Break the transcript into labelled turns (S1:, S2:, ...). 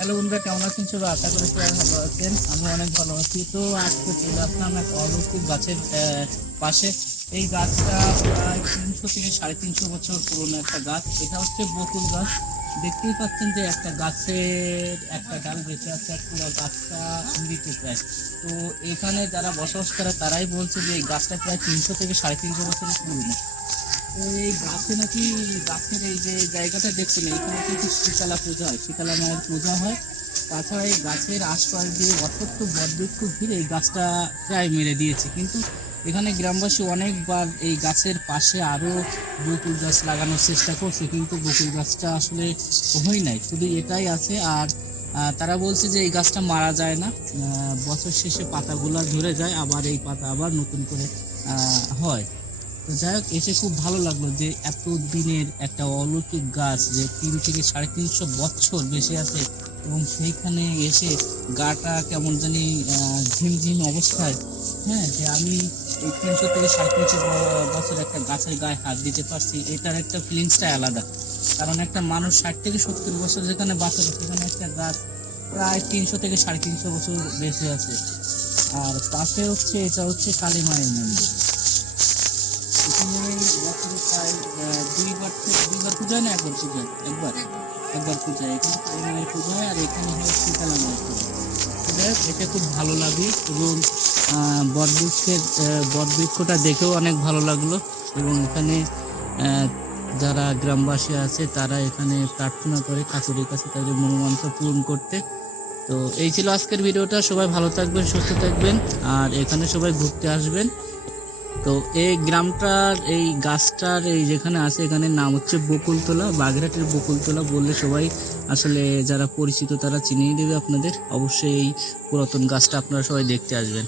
S1: Hello বন্ধুরা, কেমন আছেন সবাই? আশা করি সবাই ভালো আছেন। আমি অনেক ভালো আছি। তো আজকে চলে আসলাম একটা অলৌকিক গাছের পাশে। এই গাছটা প্রায় তিনশো থেকে সাড়ে তিনশো বছর পুরনো একটা গাছ। এটা হচ্ছে বকুল গাছ। দেখতেই পাচ্ছেন যে একটা গাছের একটা ডাল বেঁচে আছে পুরো গাছটা মৃত প্রায়। তো এখানে যারা বসবাস করে, তারাই বলছে যে এই গাছটা প্রায় তিনশো থেকে সাড়ে তিনশো বছরের পুরনো। এই গাছে নাকি, গাছের এই যে জায়গাটা দেখছেন এখানে কিন্তু শীতলা পূজা হয়, শীতলা মায়ের পূজা হয়। তাছাড়া এই গাছের আশপাশ দিয়ে অত্যন্ত বটবৃক্ষ ঘিরে এই গাছটা প্রায় মেরে দিয়েছে। কিন্তু এখানে গ্রামবাসী অনেকবার এই গাছের পাশে আরও বকুল গাছ লাগানোর চেষ্টা করছে, কিন্তু বকুল গাছটা আসলে হয় নাই, শুধু এটাই আছে। আর তারা বলছে যে এই গাছটা মারা যায় না বছর শেষে পাতাগুলো ঝরে যায়, আবার এই পাতা আবার নতুন করে হয়। যাই হোক, এসে খুব ভালো লাগল যে এত দিনের একটা অলৌকিক গাছ যে তিন থেকে সাড়ে তিনশো বছর বেশি আছে এবং সেইখানে এসে গাটা কেমন জানি ঝিমঝিম অবস্থায়। হ্যাঁ যে আমি এই তিনশো থেকে সাড়ে তিনশো বছর একটা গাছের গায়ে হাত দিতে পারছি, এটার একটা ফিলিংসটাই আলাদা। কারণ একটা মানুষ ষাট থেকে সত্তর বছর যেখানে বাঁচে, সেখানে একটা গাছ প্রায় তিনশো থেকে সাড়ে তিনশো বছর বেশি আছে। আর পাশে হচ্ছে, এটা হচ্ছে কালী মায়ের মন্দির। পূজা না, একবার পূজা একবার একবার পূজা এখানে মায়ের পূজা হয় আর এখানে হয় শীতলা মায়ের পূজা এটা খুব ভালো লাগে এবং বটবৃক্ষের বটবৃক্ষটা দেখেও অনেক ভালো লাগল এবং এখানে যারা গ্রামবাসী আছে তারা এখানে প্রার্থনা করে ঠাকুরের কাছে তাদের মনোমাংসা পূরণ করতে। তো এই ছিল আজকের ভিডিওটা। সবাই ভালো থাকবেন, সুস্থ থাকবেন, আর এখানে সবাই ঘুরতে আসবেন। তো এই গ্রামটার, এই গাছটার, এই যেখানে আছে এখানে নাম হচ্ছে বকুলতলা, বাগেরহাটের বকুলতলা বললে সবাই আসলে যারা পরিচিত তারা চিনিয়ে দেবে আপনাদের। অবশ্যই এই পুরাতন গাছটা আপনারা সবাই দেখতে আসবেন।